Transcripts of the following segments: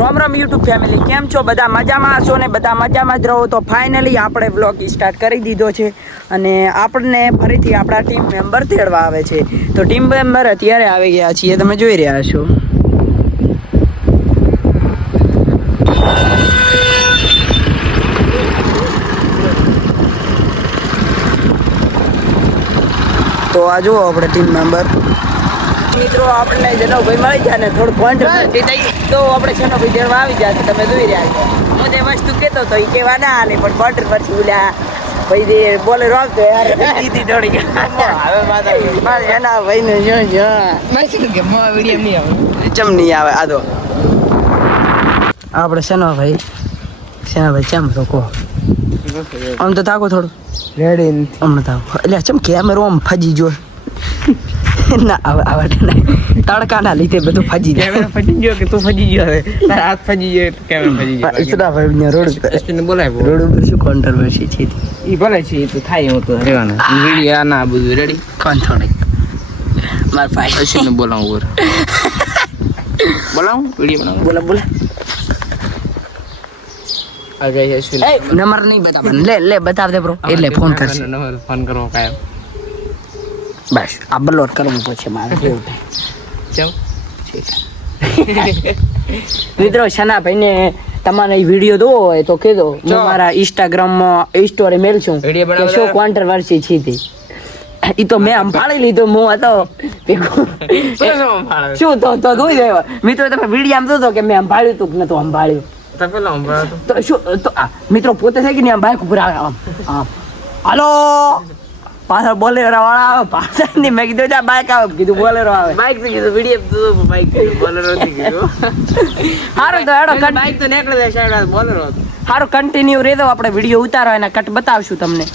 Ram Ram YouTube family, કેમ છો? બધા મજામાં હશો ને? બધા મજામાં જ રહો. તો ફાઇનલી આપણે વ્લોગ સ્ટાર્ટ કરી દીધો છે અને આપણને ફરીથી આપણા ટીમ મેમ્બર તેડવા આવે છે. તો ટીમ મેમ્બર અત્યારે આવી ગયા છીએ, તમે જોઈ રહ્યા છો. તો આ જુઓ આપણે ટીમ મેમ્બર મિત્રો. આપણને જનોભાઈ મળી જાય ને થોડું કોન્ટ્રાક્ટ થઈ તો આપણે જનોભાઈ દેવા આવી જાય. તમે જોઈ રહ્યા છો, હું જે વસ્તુ કહેતો તો એ કહેવા ના હાલે, પણ બોર્ડર પરથી બોલ્યા ભાઈ દે બોલેરો આવતો યાર દીધી થોડી હવે મારે એના ભાઈને જો વિડીયો નહીં આવે, ચમ નહીં આવે. આ તો આપણે શેનાભાઈ ચમ તો કહો. આમ તો થાકો થોડું રેડી હમણાં થાકો એટલે ચમ કેમેરો આમ ફજી જો ના આવે તડકાના લીધે બધું ફજી જાય. ફજી ગયો કે તું ફજી ગયો? હવે તારા હાથ ફજી ગયો એટલે કેમેરો ફજી ગયો. ઇસરા ભાઈ રોડ પર બોલાય, રોડ ઉપર શું કોન્ટ્રોવર્સી છે ઈ બોલે છે. એ તો થાય હું તો રહેવાનું વિડિયો ના બધું રેડી કોન્ટ્રોલ માર ભાઈ અશ્વિન બોલાવું બોલાવું વિડિયો બનાવું બોલા આ ગઈ અશ્વિન નંબર નહીં બતાવ લે બતાવ દે બ્રો. એટલે ફોન કરશે, નંબર ફોન કરવો કાયમ બસ. આ બલોર કરવું પછી મારે કેવું મિત્રો. શનાભાઈ ને તમારે વિડીયો જોવો હોય તો કહેજો, હું મારા ઇન્સ્ટાગ્રામમાં સ્ટોરી મેલ છું કે શું કોન્ટ્રોવર્સી છે તે. ઈ તો મેં સંભાળી લીધો, હું હતો શું તો જોઈ રહ્યો મિત્રો. તમે વિડીયો આમ જોતો કે મેં સંભાળ્યું તું કે નતું સંભાળ્યું તો શું તો મિત્રો પોતે છે કે નહીં આમ બાઈક ઉપર આવે આમ હાલો પાછળ બોલેરો વાળા આવે પાછળ ની. મેં કીધું જા બાઈક આવે, કીધું બોલેરો આવે. બાઈક થી કીધું વિડીયો બાઈક બોલેરો થી કીધું હારું તો એડો બાઈક તો નીકળે જાય સાઈડ બોલેરો હારું કન્ટિન્યુ રહેતો. આપણે વિડીયો ઉતારો એના કટ બતાવશું તમને.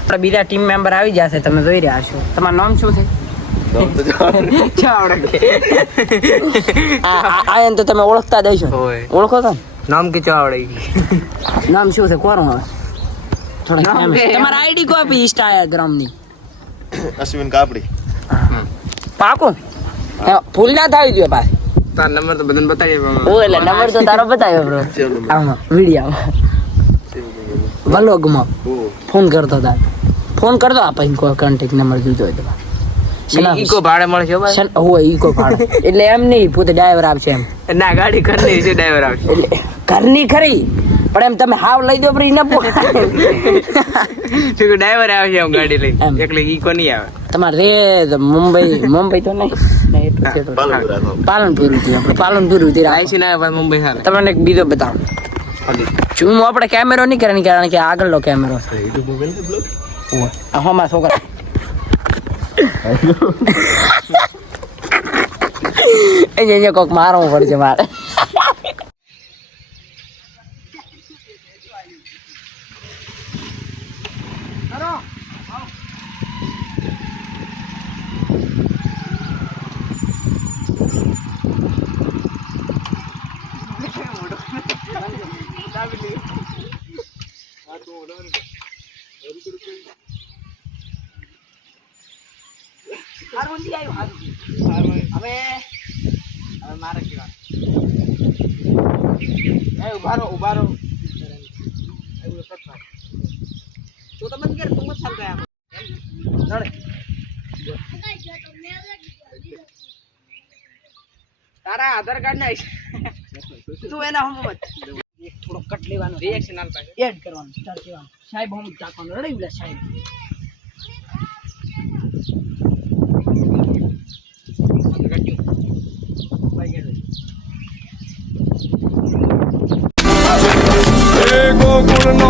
આપણે બીજા ટીમ મેમ્બર આવી જશે, તમે જોઈ રહ્યા છો. તમારું નામ શું છે? આયન તો તમે ઓળખતા દેશો, ઓળખો તો નામ કે ચાવડે નામ શું છે કોરું હવે તમારા આઈડી કો આપી ઇન્સ્ટાગ્રામ ની? અશ્વિન કાપડી પાકો ફૂલ ના થાય દો પાછ. તાર નંબર તો બધાને બતાવ્યો. ઓ એટલે નંબર તો તારો બતાવ્યો બ્રો. આમાં વિડિયો વ્લોગમાં ફોન કરતો તા, ફોન કરતો આપણે કોન્ટેક્ટ નંબર દીધો હોય તો ઈકો ભાડે મળશે હોય ઈકો ભાડે એટલે એમ નહીં પોતે ડ્રાઈવર આપશે એમ ના. ગાડી ઘરની છે, ડ્રાઈવર આપશે એટલે ઘરની ખરી પણ એમ તમે હાવ લઈ દો પણ ન ડ્રાઈવર આવે છે એમ ગાડી લઈ એટલે ઈકો નહીં આવે. તમારે રે મુંબઈ તો નહીં પાલનપુર થી આપણે પાલનપુર થી આઈસી ના મુંબઈ સારું. તમને એક બીજો બતાવો હું આપણે કેમેરો નહીં કરે કારણ કે આગળનો કેમેરો હમા છોકરા અહીંયા કોક મારવું પડશે મારે. હવે મારે ઉભા રહો તો તમે કે તું મત ચાલ ગયા તારા આધાર કાર્ડ ના તું એના હમ મત થોડો કટ લેવાનો, રિએક્શન આલતા એડ કરવાનું, સ્ટાર્ટ કરવાનું, સાહેબ હમ ચાકવાનું રડી બોલા સાહેબ. ગોકુળ નો